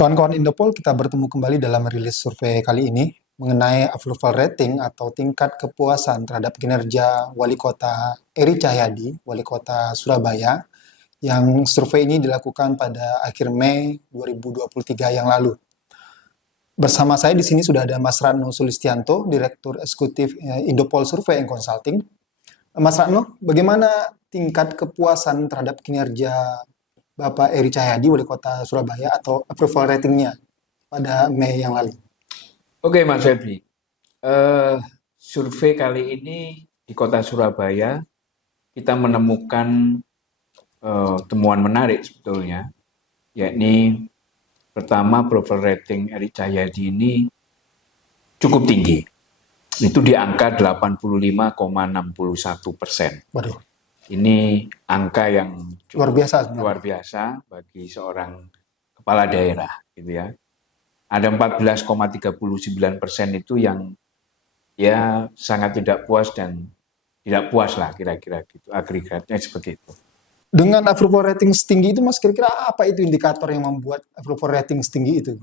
Kawan-kawan Indopol, kita bertemu kembali dalam rilis survei kali ini mengenai approval rating atau tingkat kepuasan terhadap kinerja Wali Kota Eri Cahyadi, Wali Kota Surabaya, yang survei ini dilakukan pada akhir Mei 2023 yang lalu. Bersama saya di sini sudah ada Mas Ratno Sulistianto, Direktur Eksekutif Indopol Survey and Consulting. Mas Ratno, bagaimana tingkat kepuasan terhadap kinerja Bapak Eri Cahyadi, Wali Kota Surabaya, atau approval ratingnya pada Mei yang lalu? Oke, Mas Febri. Survei kali ini di Kota Surabaya kita menemukan temuan menarik sebetulnya, yakni pertama approval rating Eri Cahyadi ini cukup tinggi. Itu di angka 85,61%. Waduh, Ini angka yang cukup luar biasa bagi seorang kepala daerah, gitu ya. Ada 14,39% itu yang ya sangat tidak puas dan tidak puas lah kira-kira gitu, agregatnya seperti itu. Dengan approval rating setinggi itu, Mas, kira-kira apa itu indikator yang membuat approval rating setinggi itu?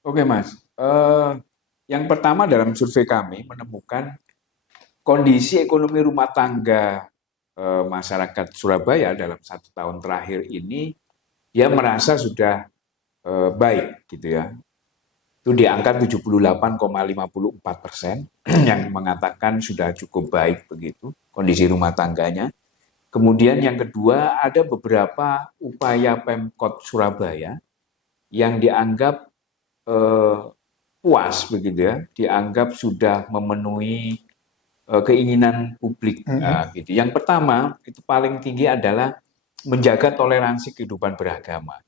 Oke, Mas. Yang pertama dalam survei kami menemukan kondisi ekonomi rumah tangga masyarakat Surabaya dalam 1 tahun terakhir ini dia merasa sudah baik, gitu ya. Itu di angka 78,54% yang mengatakan sudah cukup baik begitu kondisi rumah tangganya. Kemudian yang kedua, ada beberapa upaya Pemkot Surabaya yang dianggap puas begitu ya, dianggap sudah memenuhi keinginan publik. Gitu. Yang pertama, itu paling tinggi adalah menjaga toleransi kehidupan beragama.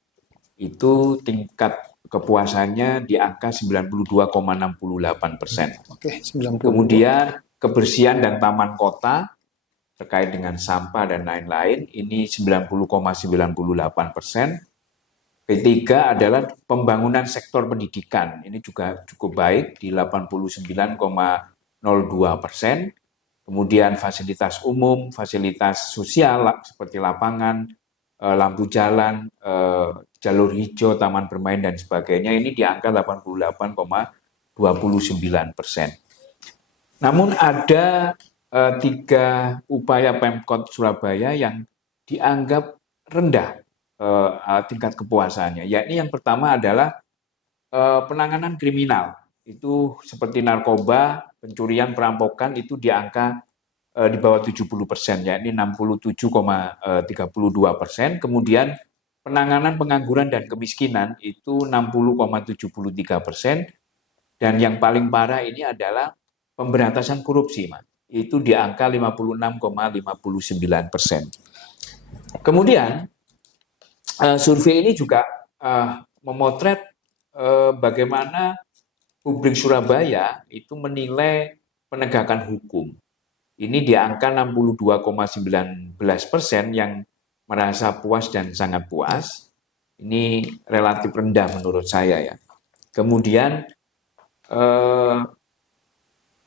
Itu tingkat kepuasannya di angka 92,68%. Oke, 92. Kemudian kebersihan dan taman kota terkait dengan sampah dan lain-lain ini 90,98%. Ketiga adalah pembangunan sektor pendidikan, ini juga cukup baik di 89,02%. Kemudian fasilitas umum, fasilitas sosial seperti lapangan, lampu jalan, jalur hijau, taman bermain dan sebagainya ini di angka 88,29%. Namun ada 3 upaya Pemkot Surabaya yang dianggap rendah tingkat kepuasannya, yakni yang pertama adalah penanganan kriminal. Itu seperti narkoba, pencurian, perampokan itu di angka di bawah 70%, yakni 67,32%. Kemudian penanganan pengangguran dan kemiskinan itu 60,73%. Dan yang paling parah ini adalah pemberantasan korupsi, Mas. Itu di angka 56,59%. Kemudian survei ini juga memotret bagaimana publik Surabaya itu menilai penegakan hukum. Ini di angka 62,19% yang merasa puas dan sangat puas. Ini relatif rendah menurut saya ya. Kemudian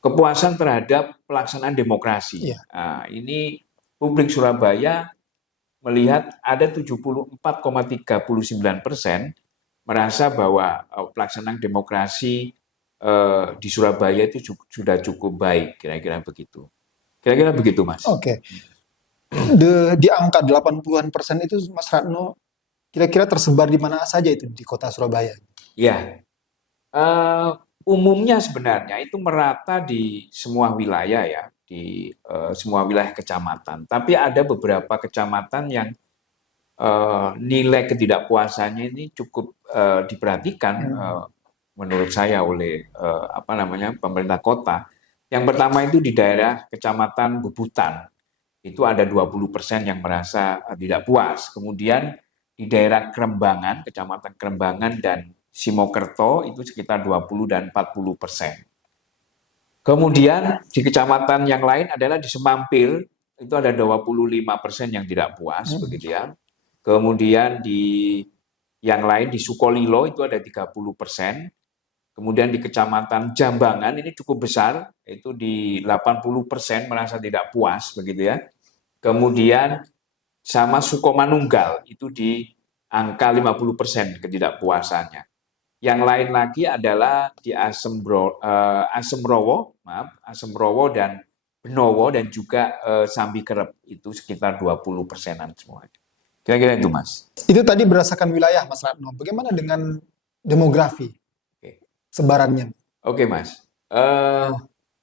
kepuasan terhadap pelaksanaan demokrasi. Nah, ini publik Surabaya melihat ada 74,39% merasa bahwa pelaksanaan demokrasi di Surabaya itu sudah cukup baik, kira-kira begitu. Kira-kira begitu, Mas. Oke. Di angka 80-an% itu, Mas Ratno, kira-kira tersebar di mana saja itu di kota Surabaya? Ya, umumnya sebenarnya itu merata di semua wilayah ya, di semua wilayah kecamatan. Tapi ada beberapa kecamatan yang nilai ketidakpuasannya ini cukup diperhatikan menurut saya oleh pemerintah kota. Yang pertama itu di daerah Kecamatan Bubutan. Itu ada 20% yang merasa tidak puas. Kemudian di daerah Krembangan, Kecamatan Krembangan dan Simokerto itu sekitar 20 dan 40%. Kemudian di kecamatan yang lain adalah di Semampir, itu ada 25% yang tidak puas, begitu ya. Kemudian di yang lain di Sukolilo itu ada 30%. Kemudian di Kecamatan Jambangan ini cukup besar, itu di 80% merasa tidak puas, begitu ya. Kemudian sama Sukomanunggal itu di angka 50% ketidakpuasannya. Yang lain lagi adalah di Asemrowo dan Benowo dan juga Sambi Kerep itu sekitar 20%-an semuanya. Kira-kira itu, Mas. Itu tadi berdasarkan wilayah, Mas Ratno. Bagaimana dengan demografi Oke, sebarannya? Oke, Mas. Eh,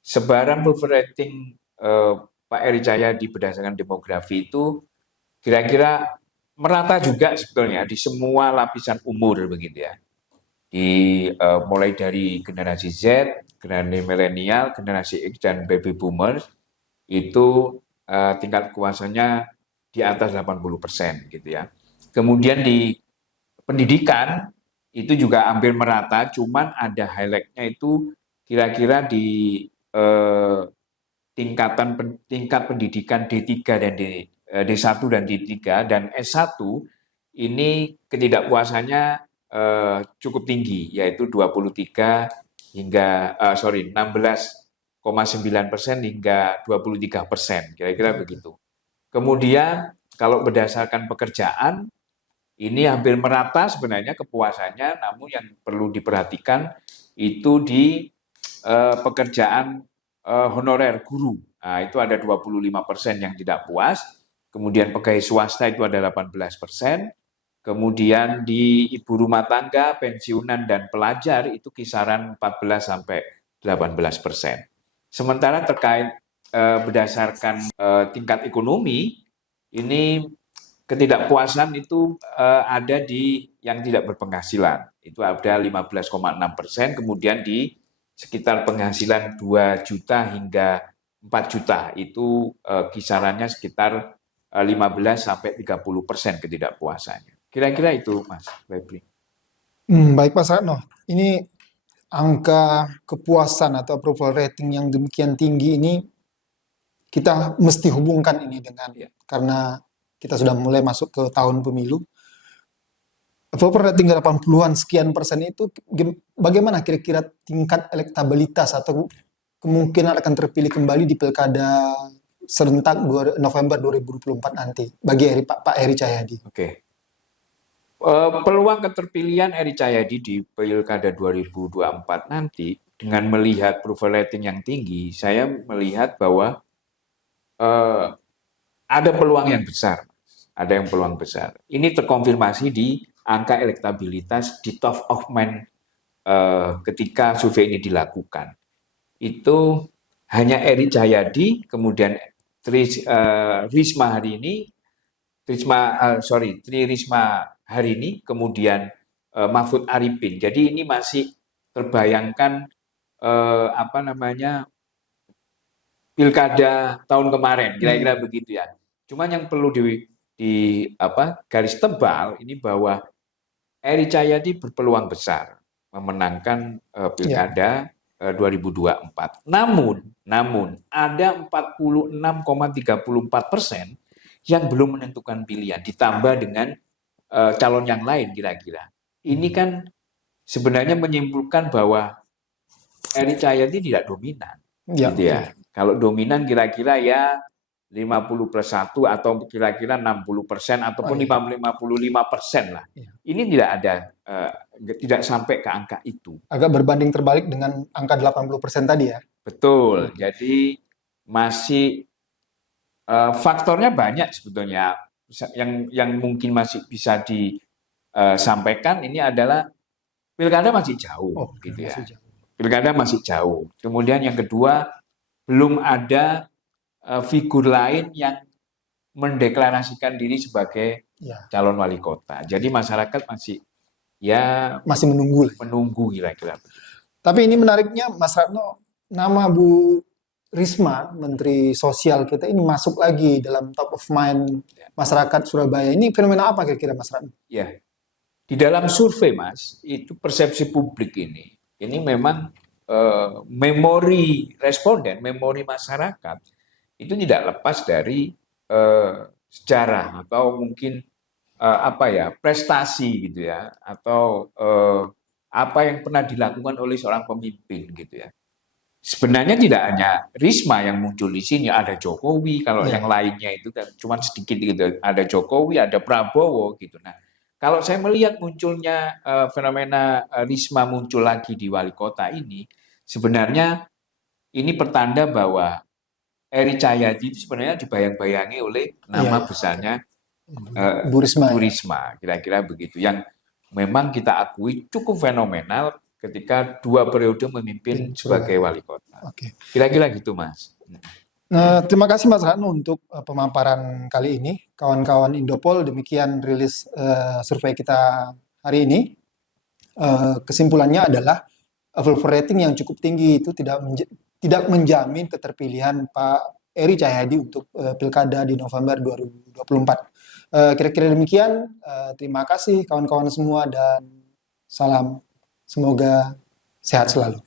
Sebaran approval rating Pak Eri Cahyadi berdasarkan demografi itu kira-kira merata juga sebetulnya di semua lapisan umur begitu ya. Mulai dari generasi Z, generasi milenial, generasi X dan baby boomers itu tingkat kepuasannya di atas 80% gitu ya. Kemudian di pendidikan itu juga hampir merata, cuman ada highlight-nya itu kira-kira di eh, tingkat pendidikan D3 dan D1 dan D3 dan S1 ini ketidakpuasannya cukup tinggi, yaitu 16,9% hingga 23%, kira-kira begitu. Kemudian kalau berdasarkan pekerjaan, ini hampir merata sebenarnya kepuasannya, namun yang perlu diperhatikan itu di pekerjaan honorer guru. Nah, itu ada 25% yang tidak puas. Kemudian pegawai swasta itu ada 18%. Kemudian di ibu rumah tangga, pensiunan, dan pelajar itu kisaran 14 sampai 18%. Sementara terkait berdasarkan tingkat ekonomi, ini ketidakpuasan itu ada di yang tidak berpenghasilan. Itu ada 15,6%, kemudian di sekitar penghasilan 2 juta hingga 4 juta, itu kisarannya sekitar 15 sampai 30% ketidakpuasannya. Kira-kira itu, Mas Febri. Baik, Mas Ratno. Ini angka kepuasan atau approval rating yang demikian tinggi ini kita mesti hubungkan ini dengan, karena kita sudah mulai masuk ke tahun pemilu. Approval rating 80-an sekian persen itu bagaimana kira-kira tingkat elektabilitas atau kemungkinan akan terpilih kembali di pilkada serentak November 2024 nanti bagi Pak Eri Cahyadi? Oke. Peluang keterpilihan Eri Cahyadi di pilkada 2024 nanti dengan melihat approval rating yang tinggi, saya melihat bahwa ada peluang yang besar. Ada yang peluang besar. Ini terkonfirmasi di angka elektabilitas di top of mind ketika survei ini dilakukan. Itu hanya Eri Cahyadi, kemudian Tri Risma hari ini, kemudian Mahfud Arifin. Jadi ini masih terbayangkan pilkada tahun kemarin, kira-kira begitu ya. Cuman yang perlu garis tebal ini bahwa Eri Cahyadi berpeluang besar memenangkan pilkada 2024. Namun ada 46,34% yang belum menentukan pilihan, ditambah dengan calon yang lain kira-kira. Ini kan sebenarnya menyimpulkan bahwa Eri Cahyadi tidak dominan, gitu ya. Kalau dominan kira-kira ya 50+1 atau kira-kira 60% ataupun 55% lah. Ini tidak ada, tidak sampai ke angka itu. Agak berbanding terbalik dengan angka 80% tadi ya? Betul, jadi masih faktornya banyak sebetulnya yang mungkin masih bisa disampaikan. Ini adalah pilkada masih jauh, gitu ya. Pilkada masih jauh. Kemudian yang kedua, belum ada figur lain yang mendeklarasikan diri sebagai calon wali kota. Jadi masyarakat masih menunggu kira-kira. Tapi ini menariknya, Mas Ratno, nama Bu Risma, Menteri Sosial kita ini masuk lagi dalam top of mind masyarakat Surabaya. Ini fenomena apa kira-kira, Mas Ratno? Ya, di dalam survei, Mas, itu persepsi publik ini memang memori responden, memori masyarakat itu tidak lepas dari sejarah atau mungkin prestasi gitu ya, atau apa yang pernah dilakukan oleh seorang pemimpin gitu ya. Sebenarnya tidak hanya Risma yang muncul di sini, ada Jokowi, kalau yang lainnya itu kan cuma sedikit gitu, ada Jokowi, ada Prabowo gitu. Nah, kalau saya melihat munculnya fenomena Risma muncul lagi di wali kota ini, sebenarnya ini pertanda bahwa Eri Cahyadi itu sebenarnya dibayang-bayangi oleh Iya, nama iya, oke. besarnya Bu Risma Bu ya. Risma, kira-kira begitu. Yang memang kita akui cukup fenomenal ketika 2 periode memimpin Pin sebagai Surabaya. wali kota. Oke. Kira-kira gitu, Mas. Nah, terima kasih Mas Ranu untuk pemaparan kali ini. Kawan-kawan Indopol, demikian rilis survei kita hari ini. Kesimpulannya adalah approval rating yang cukup tinggi itu tidak menjamin keterpilihan Pak Eri Cahyadi untuk Pilkada di November 2024. Kira-kira demikian. Terima kasih kawan-kawan semua dan salam. Semoga sehat selalu.